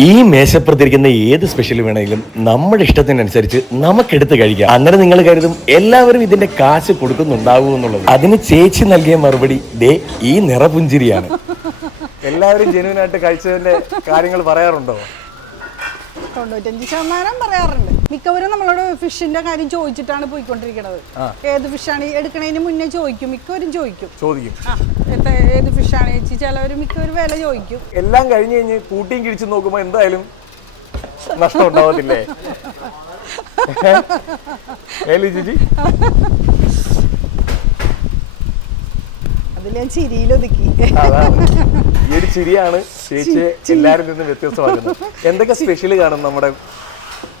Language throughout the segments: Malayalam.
ഈ മേശപ്പുറത്തിരിക്കുന്ന ഏത് സ്പെഷ്യൽ വേണമെങ്കിലും നമ്മുടെ ഇഷ്ടത്തിനനുസരിച്ച് നമുക്കെടുത്ത് കഴിക്കാം. അന്നേരം നിങ്ങൾ കരുതും എല്ലാവരും ഇതിന്റെ കാശ് കൊടുക്കുന്നുണ്ടാവും എന്നുള്ളത്. അതിന് ചേച്ചി നൽകിയ മറുപടി ദേ ഈ നിറപുഞ്ചിരിയാണ്. എല്ലാവരും ജനുവിനായിട്ട് ആയിട്ട് കഴിച്ചതിന്റെ കാര്യങ്ങൾ പറയാറുണ്ടോ? തൊണ്ണൂറ്റഞ്ച് ശതമാനം പറയാറുണ്ട്. മിക്കവരും നമ്മളോട് ഫിഷിന്റെ കാര്യം ചോദിച്ചിട്ടാണ് പോയിക്കൊണ്ടിരിക്കുന്നത് ഏത് ഫിഷാണ് എടുക്കണതിന് മുന്നേ ചോദിക്കും. മിക്കവരും ചോദിക്കും. ചോദിക്കും. എത്ര ഏത് ഫിഷാണ് ചേച്ചി? ചിലവർ മിക്കവരും വില ചോദിക്കും. എല്ലാം കഴിഞ്ഞ് കഴിഞ്ഞ് കൂട്ടിയും കിഴിച്ച് നോക്കുമ്പോ എന്തായാലും നഷ്ടം ഉണ്ടാവത്തില്ലേ? ചേച്ചി? അതിൽ ഞാൻ ചിരിയിലൊതുക്കി അതാണ്. ഈ ഒരു ചിരിയാണ് ചേച്ചിയെ എല്ലാവരിൽ നിന്നും വ്യത്യസ്തമാക്കുന്നത്. എന്തൊക്കെ സ്പെഷ്യൽ കാണും നമ്മുടെ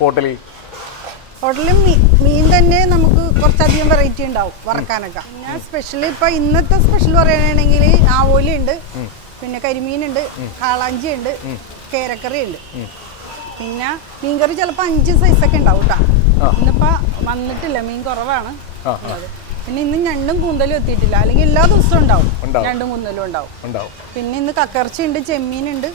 ഹോട്ടലിൽ ഹോട്ടലിൽ മീൻ തന്നെ നമുക്ക് കുറച്ചധികം വെറൈറ്റി ഉണ്ടാവും വറക്കാനൊക്കെ. പിന്നെ സ്പെഷ്യൽ ഇപ്പൊ ഇന്നത്തെ സ്പെഷ്യൽ പറയുകയാണെങ്കിൽ ആവോലി ഉണ്ട് പിന്നെ കരിമീനുണ്ട് കാളാഞ്ചി ഉണ്ട് കേരക്കറി ഉണ്ട് പിന്നെ മീൻകറി ചിലപ്പോൾ അഞ്ച് സൈസൊക്കെ ഉണ്ടാവും കേട്ടോ ഇന്നിപ്പോ വന്നിട്ടില്ല മീൻ കുറവാണ്. പിന്നെ ഇന്ന് ഞണ്ടും കൂന്തലും എത്തിയിട്ടില്ല. അല്ലെങ്കിൽ എല്ലാ ദിവസവും ഉണ്ടാവും. ഞണ്ടും കൂന്തലും ഉണ്ടാവും. ഉണ്ടാവും. പിന്നെ ഇന്ന് കക്കർച്ചി ഉണ്ട് ചെമ്മീനുണ്ട്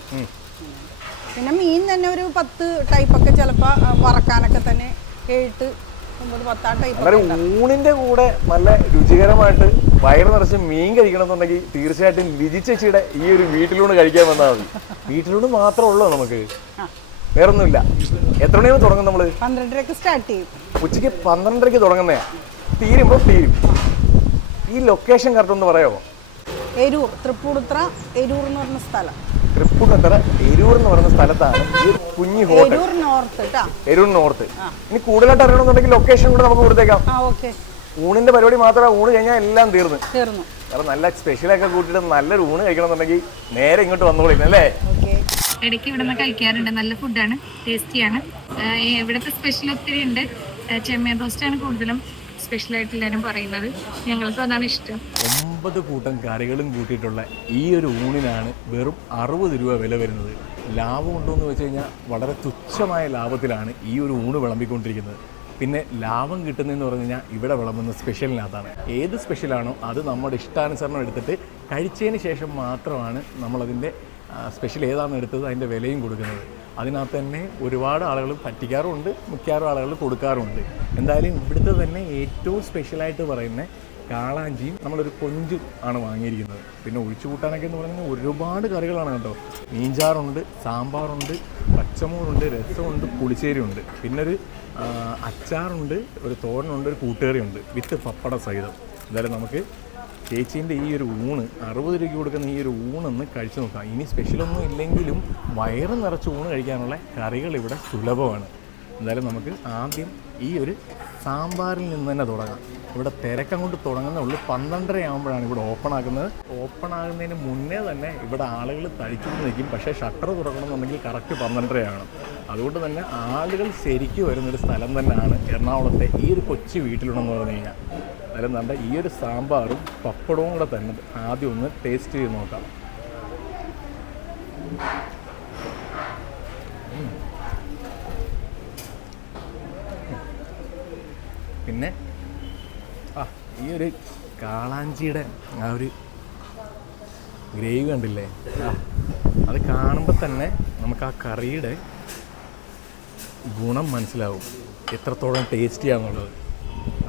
പിന്നെ മീൻ തന്നെ ഒരു പത്ത് ടൈപ്പൊക്കെ ചിലപ്പോൾ വറക്കാനൊക്കെ തന്നെ അന്നേരം ഊണിന്റെ കൂടെ നല്ല രുചികരമായിട്ട് വയറ് നിറച്ച് മീൻ കഴിക്കണമെന്നുണ്ടെങ്കിൽ തീർച്ചയായിട്ടും ലിജി ചേച്ചിയുടെ ഈ ഒരു വീട്ടിലൂടെ കഴിക്കാൻ വന്നാൽ മതി. വീട്ടിലൂടെ മാത്രമേ ഉള്ളൂ നമുക്ക്. വേറൊന്നുമില്ല. എത്ര മണിയാണ് തുടങ്ങും നമ്മൾ? പന്ത്രണ്ടരക്ക് സ്റ്റാർട്ട് ചെയ്യും. ഉച്ചയ്ക്ക് പന്ത്രണ്ടരക്ക് തുടങ്ങുന്നതാ തീരുമ്പോൾ തീരും. ഈ ലൊക്കേഷൻ കറക്റ്റ് ഒന്ന് പറയാമോ? എരൂർ തൃപ്പൂണിത്ര എരൂർ എന്ന് പറഞ്ഞ സ്ഥലം. തൃപ്പൂണിത്തറ എരൂർ എന്ന് പറയുന്ന സ്ഥലത്താണ് ഈ കുഞ്ഞി ഹോട്ടൽ. എരൂർ നോർത്ത് ഇനി കൂടുതലായിട്ട് അറിയണമെന്നുണ്ടെങ്കിൽ ലൊക്കേഷൻ കൂടെ നമുക്ക് കൊടുത്തേക്കാം. ആ ഓക്കെ ഊണിന്റെ പരിപാടി മാത്രമേ ഊണ് കഴിഞ്ഞാൽ എല്ലാം തീർന്നു. തീർന്നു. കാരണം നല്ല സ്പെഷ്യലൊക്കെ കൂട്ടിയിട്ട് നല്ലൊരു ഊണ് കഴിക്കണമെന്നുണ്ടെങ്കിൽ നേരെ ഇങ്ങോട്ട് വന്നോളിൻ അല്ലേ? ഓക്കെ ഇടയ്ക്ക് ഇവിടെ നിന്ന് കഴിക്കാറുണ്ട്. നല്ല ഫുഡാണ് ടേസ്റ്റിയാണ് ഇവിടുത്തെ സ്പെഷ്യൽ ഒത്തിരി ഉണ്ട്. ചെമ്മീൻ ആണ് കൂടുതലും. സ്പെഷ്യലായിട്ട് എല്ലാവരും പറയുന്നത്. ഞങ്ങൾക്ക് അതാണ് ഇഷ്ടം. ഒമ്പത് കൂട്ടം കറികളും കൂട്ടിയിട്ടുള്ള ഈ ഒരു ഊണിനാണ് വെറും അറുപത് രൂപ വില വരുന്നത്. ലാഭം ഉണ്ടോ എന്ന് വെച്ച് കഴിഞ്ഞാൽ വളരെ തുച്ഛമായ ലാഭത്തിലാണ് ഈ ഒരു ഊണ് വിളമ്പിക്കൊണ്ടിരിക്കുന്നത്. പിന്നെ ലാഭം കിട്ടുന്നതെന്ന് പറഞ്ഞു കഴിഞ്ഞാൽ ഇവിടെ വിളമ്പുന്ന സ്പെഷ്യലിനകത്താണ് ഏത് സ്പെഷ്യലാണോ അത് നമ്മുടെ ഇഷ്ടാനുസരണം എടുത്തിട്ട് കഴിച്ചതിന് ശേഷം മാത്രമാണ് നമ്മളതിന്റെ സ്പെഷ്യൽ ഏതാണ് എടുത്തത് അതിന്റെ വിലയും കൊടുക്കുന്നത്. അതിനകത്ത് തന്നെ ഒരുപാട് ആളുകൾ പറ്റിക്കാറുമുണ്ട് മിക്കാറും ആളുകൾ കൊടുക്കാറുമുണ്ട്. എന്തായാലും ഇവിടുത്തെ തന്നെ ഏറ്റവും സ്പെഷ്യലായിട്ട് പറയുന്ന കാളാഞ്ചിയും നമ്മളൊരു കൊഞ്ച് ആണ് വാങ്ങിയിരിക്കുന്നത്. പിന്നെ ഒഴിച്ചു കൂട്ടാനൊക്കെ എന്ന് പറയുന്നത് ഒരുപാട് കറികളാണ് കേട്ടോ. മീൻചാറുണ്ട് സാമ്പാറുണ്ട് പച്ചമോറുണ്ട് രസമുണ്ട് പുളിശ്ശേരിയുണ്ട്. പിന്നെ ഒരു അച്ചാറുണ്ട് ഒരു തോരനുണ്ട് ഒരു കൂട്ടുകറിയുണ്ട് വിത്ത് പപ്പട സഹിതം. എന്തായാലും നമുക്ക് ചേച്ചീന്റെ ഈ ഒരു ഊണ് അറുപത് രൂപയ്ക്ക് കൊടുക്കുന്ന ഈ ഒരു ഊണൊന്ന് കഴിച്ചു നോക്കാം ഇനി സ്പെഷ്യലൊന്നും ഇല്ലെങ്കിലും വയറ് നിറച്ച് ഊണ് കഴിക്കാനുള്ള കറികൾ ഇവിടെ സുലഭമാണ്. എന്തായാലും നമുക്ക് ആദ്യം ഈ ഒരു സാമ്പാറിൽ നിന്ന് തന്നെ തുടങ്ങാം. ഇവിടെ തിരക്കം കൊണ്ട് തുടങ്ങുന്ന ഉള്ളൂ. പന്ത്രണ്ടര ആകുമ്പോഴാണ് ഇവിടെ ഓപ്പൺ ആക്കുന്നത്. ഓപ്പൺ ആകുന്നതിന് മുന്നേ തന്നെ ഇവിടെ ആളുകൾ തടിച്ചു നിൽക്കും. പക്ഷേ ഷട്ടർ തുറക്കണമെന്നുണ്ടെങ്കിൽ കറക്റ്റ് പന്ത്രണ്ടരയാണ്. അതുകൊണ്ട് തന്നെ ആളുകൾ ശരിക്കും വരുന്നൊരു സ്ഥലം തന്നെയാണ് എറണാകുളത്തെ ഈ ഒരു കൊച്ചു വീട്ടിലുണ്ടെന്ന് പറഞ്ഞു കഴിഞ്ഞാൽ. അതായത് നമ്മുടെ ഈ ഒരു സാമ്പാറും പപ്പടവും കൂടെ തന്നെ ആദ്യം ഒന്ന് ടേസ്റ്റ് ചെയ്ത് നോക്കാം. പിന്നെ ഈ ഒരു കാളാഞ്ചിയുടെ ആ ഒരു ഗ്രേവി കണ്ടില്ലേ? അത് കാണുമ്പോൾ തന്നെ നമുക്ക് ആ കറിയുടെ ഗുണം മനസ്സിലാവും. എത്രത്തോളം ടേസ്റ്റിയാന്നുള്ളത്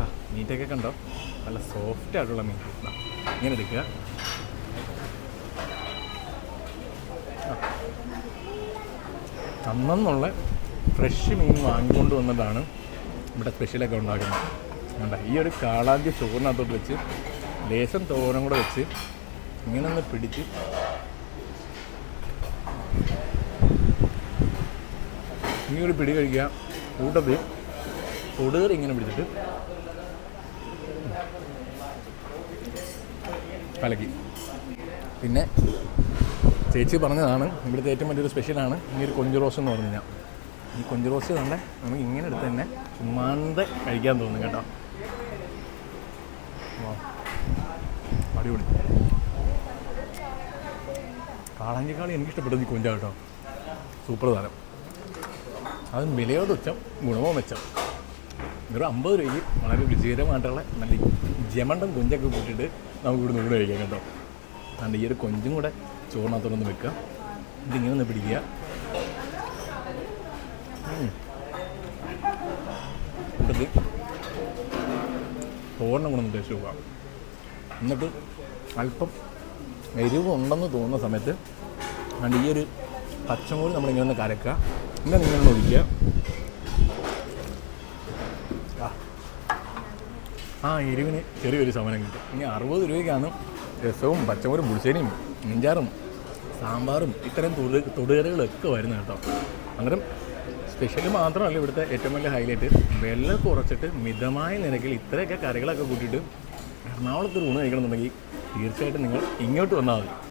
ആ മീറ്റൊക്കെ കണ്ടോ? നല്ല സോഫ്റ്റ് ആയിട്ടുള്ള മീൻ. ഇങ്ങനെ എടുക്കുക. അന്നെന്നുള്ള ഫ്രഷ് മീൻ വാങ്ങിക്കൊണ്ട് വന്നതാണ് ഇവിടെ സ്പെഷ്യലൊക്കെ ഉണ്ടാക്കുന്നത്. കണ്ട? ഈ ഒരു കാളാന്തി ചോറിനകത്തോട്ട് വെച്ച് ലേശം തോരൻ കൂടെ വെച്ച് ഇങ്ങനെ ഒന്ന് പിടിച്ച് ഇങ്ങനെ ഒരു പിടി കഴിക്കുക. കൂട്ടത്തിൽ തൊടുകറി ഇങ്ങനെ പിടിച്ചിട്ട് കലക്കി. പിന്നെ ചേച്ചി പറഞ്ഞതാണ് ഇവിടുത്തെ ഏറ്റവും വലിയൊരു സ്പെഷ്യലാണ് ഈ ഒരു കൊഞ്ച് റോസ് എന്ന് പറഞ്ഞു കഴിഞ്ഞാൽ. ഈ കൊഞ്ച് റോസ് തന്നെ നമുക്ക് ഇങ്ങനെ എടുത്ത് തന്നെ ചുമ്മാണ്ട് കഴിക്കാൻ തോന്നും കേട്ടോ. അടിപൊളി. കാളാഞ്ചിക്കാളി എനിക്കിഷ്ടപ്പെട്ടത് ഈ കൊഞ്ചാണ് കേട്ടോ. സൂപ്പർ താരം അത് വിലയോ തുച്ഛം ഗുണമോ മെച്ചം. വെറും അമ്പത് രൂപയ്ക്ക് വളരെ രുചികരമായിട്ടുള്ള നല്ല ജമണ്ടൻ കൊഞ്ചൊക്കെ കൂട്ടിയിട്ട് നമുക്ക് ഇവിടെ നൂറ് കഴിക്കാം കേട്ടോ. അതുകൊണ്ട് ഈ ഒരു കൊഞ്ചും കൂടെ ചോറിനകത്തോടൊന്ന് വെക്കുക. ഇതിങ്ങനെ ഒന്ന് പിടിക്കുക. കൂട്ടത്തിൽ തോരണം കൊണ്ടൊന്ന് ടേസ്റ്റ് പോകാം എന്നിട്ട് അല്പം എരിവ് ഉണ്ടെന്ന് തോന്നുന്ന സമയത്ത് അതുകൊണ്ട് ഈ ഒരു പച്ചമുളക് നമ്മളിങ്ങനെ ഒന്ന് കരക്കുക എന്നിട്ട് നിങ്ങൾ ഒഴിക്കുക. ആ. എരിവിന് ചെറിയൊരു ശമനം കിട്ടും. ഇനി അറുപത് രൂപയ്ക്കാണ് രസവും പച്ചമൂരും പുളിശ്ശേരിയും മിഞ്ചാറും സാമ്പാറും ഇത്തരം തൊടു തൊടുകറികളൊക്കെ വരുന്നത് കേട്ടോ. അന്നേരം സ്പെഷ്യൽ മാത്രമല്ല ഇവിടുത്തെ ഏറ്റവും വലിയ ഹൈലൈറ്റ് വില കുറച്ചിട്ട് മിതമായ നിരക്കിൽ ഇത്രയൊക്കെ കറികളൊക്കെ കൂട്ടിയിട്ട് എറണാകുളത്ത് ഊണ് കഴിക്കണമെന്നുണ്ടെങ്കിൽ തീർച്ചയായിട്ടും നിങ്ങൾ ഇങ്ങോട്ട് വന്നാൽ മതി.